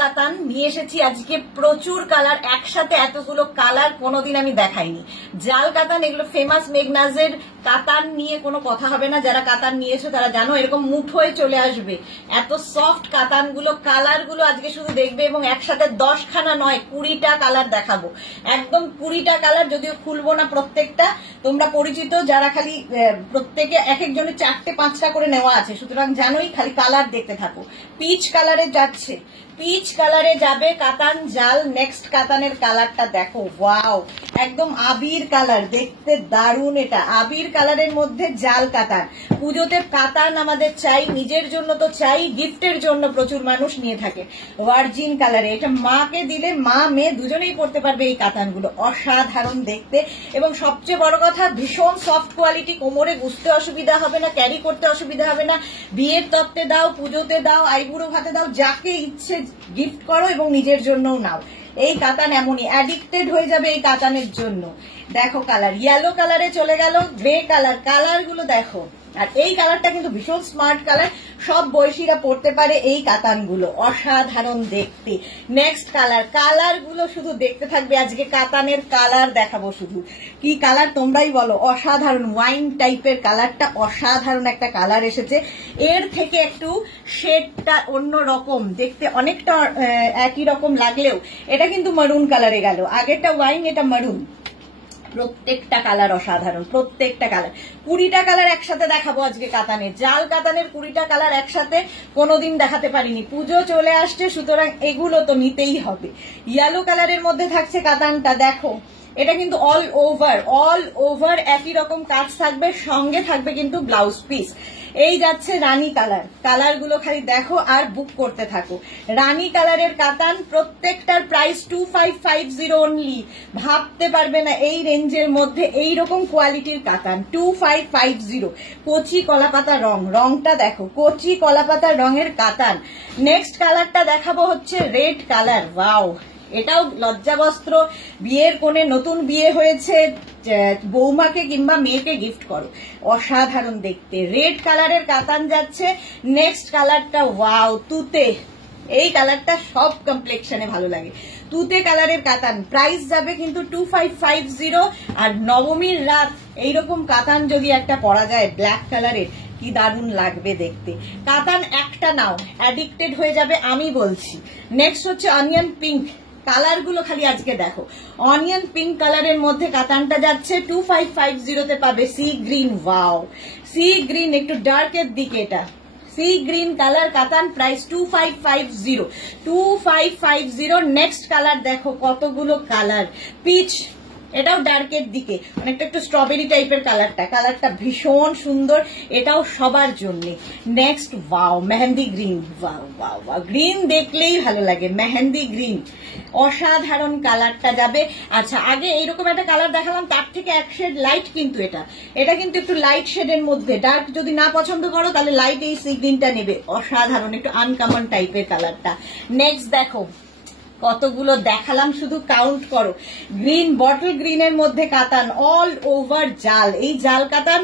কাতান নিয়ে এসেছি আজকে, প্রচুর কালার একসাথে, এতগুলো কালার কোনোদিন আমি দেখাইনি। জাল কাতান, এগুলো ফেমাস মেঘনাজের কাতান নিয়ে কোনো কথা হবে না। যারা কাতান নিয়েছো তারা জানো এরকম মুঠ হয়ে চলে আসবে। এত সফট কাতানগুলো, কালারগুলো আজকে শুধু দেখবে এবং একসাথে 10খানা নয় 20টা কালার দেখাবো, একদম 20টা কালার। যদিও খুলবো না প্রত্যেকটা, তোমরা পরিচিত যারা, খালি প্রত্যেকে এক একজনের 4টে 5টা করে নেওয়া আছে, সুতরাং জানোই, খালি কালার দেখতে থাকো। পিচ কালারে যাচ্ছে, পিচ কালারে যাবে কাতান জাল। নেক্সট কাতানের কালারটা দেখো, ওয়াও, একদম আবির কালার, দেখতে দারুণ। এটা আবির কালারের মধ্যে জাল কাতান। পুজোতে কাতান আমাদের চাই, নিজের জন্য তো চাই, গিফটের জন্য প্রচুর মানুষ নিয়ে থাকে। ভার্জিন কালারে, এটা মাকে দিলে মা মেয়ে দুজনেই পরতে পারবে এই কাতানগুলো। অসাধারণ দেখতে এবং সবচেয়ে বড় কথা ভীষণ সফট কোয়ালিটি, কোমরে গুছতে অসুবিধা হবে না, ক্যারি করতে অসুবিধা হবে না। বিয়ের তত্ত্বে দাও, পুজোতে দাও, আইবুড়ো ভাতে দাও, যাকে ইচ্ছে গিফট করো এবং নিজের জন্যও নাও। এই কাতান এমনই, অ্যাডিক্টেড হয়ে যাবে এই কাতানের জন্য। দেখো কালার, ইয়েলো কালারে চলে গেল, গ্রে কালার, কালারগুলো দেখো। আর এই কালারটা কিন্তু ভীষণ স্মার্ট কালার, সব বয়সীরা পড়তে পারে এই কাতানগুলো, অসাধারণ দেখতে। নেক্সট কালার, কালারগুলো শুধু দেখতে থাকবে, আজকে কাতানের কালার দেখাবো শুধু। কি কালার তোমরাই বলো, অসাধারণ। ওয়াইন টাইপের কালারটা, অসাধারণ একটা কালার এসেছে। এর থেকে একটু শেডটা অন্য রকম দেখতে, অনেকটা একই রকম লাগলেও এটা কিন্তু মারুন কালারে গেল। আগেরটা ওয়াইন, এটা মারুন। প্রত্যেকটা কালার অসাধারণ, প্রত্যেকটা কালার। 20টা কালার একসাথে দেখাবো আজকে কাতানের, জাল কাতানের 20টা কালার একসাথে কোনোদিন দেখাতে পারিনি। পুজো চলে আসছে, সুতরাং এগুলো তো নিতেই হবে। ইয়েলো কালারের মধ্যে থাকছে কাতানটা, দেখো। এটা কিন্তু অল ওভার একই রকম কাজ থাকবে, সঙ্গে থাকবে কিন্তু ব্লাউজ পিস। এই যাচ্ছে রানী কালার, কালারগুলো খালি দেখো আর বুক করতে থাকো। রানী কালারের কাতান, প্রত্যেকটার প্রাইস 2550 অনলি। ভাবতে পারবে না এই রেঞ্জের মধ্যে এইরকম কোয়ালিটির কাতান, 2550। কচি কলাপাতা রং, রংটা দেখো, কচি কলাপাতা রঙের কাতান। নেক্সট কালারটা দেখাবো হচ্ছে রেড কালার। ওয়াও, এটাও লজ্জাবস্ত্র, বিয়ের কোণে, নতুন বিয়ে হয়েছে, বৌমাকে কিংবা মেয়েকে গিফট করো, অসাধারণ দেখতে। রেড কালারের কাতান যাচ্ছে। নেক্সট কালারটা, ওয়াও, তুতে। এই কালারটা সব কমপ্লেক্সনে ভালো লাগে। তুতে কালারের কাতান, প্রাইস যাবে কিন্তু 2550। আর নবমীর রাত এইরকম কাতান যদি একটা পরা যায় ব্ল্যাক কালারের, কি দারুণ লাগবে দেখতে। কাতান একটা নাও, অ্যাডিক্টেড হয়ে যাবে আমি বলছি। নেক্সট হচ্ছে অনিয়ন পিঙ্ক, কালারগুলো খালি আজকে দেখো। অনিয়ন পিঙ্ক কালারের মধ্যে কাতানটা যাচ্ছে 2550-তে পাবে। Sea green, wow, sea green, একটু ডার্কের দিকে এটা। সি গ্রিন কালার কাতান, প্রাইস 2550। নেক্সট কালার দেখো, কতগুলো কালার। পিচ, এটাও ডার্কের দিকে, অনেকটা একটু স্ট্রবেরি টাইপের কালারটা, কালারটা ভীষণ সুন্দর, এটাও সবার জন্য। Next, wow, mehndi green. Wow wow wow, green দেখলেই ভালো লাগে, মেহেন্দি গ্রিন, অসাধারণ কালারটা যাবে। আচ্ছা, আগে এইরকম একটা কালার দেখালাম, তার থেকে এক শেড লাইট, কিন্তু এটা কিন্তু একটু লাইট শেডের মধ্যে। ডার্ক যদি না পছন্দ করো তাহলে লাইট এই সি গ্রিনটা নেবে, অসাধারণ, একটু আনকমন টাইপের কালারটা। নেক্সট দেখো, কতগুলো দেখালাম, শুধু কাউন্ট করো। গ্রিন, বটল গ্রিনের মধ্যে কাতান, অল ওভার জাল, এই জাল কাতান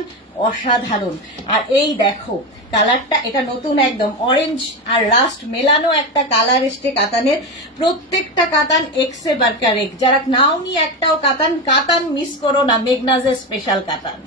অসাধারণ। আর এই দেখো কালারটা, এটা নতুন একদম, অরেঞ্জ আর রাস্ট মেলানো একটা কালার এসছে কাতানের। প্রত্যেকটা কাতান এক্সে বার্কার এক, যারা নাওনি একটাও কাতান মিস করো না, মেঘনাজের স্পেশাল কাতান।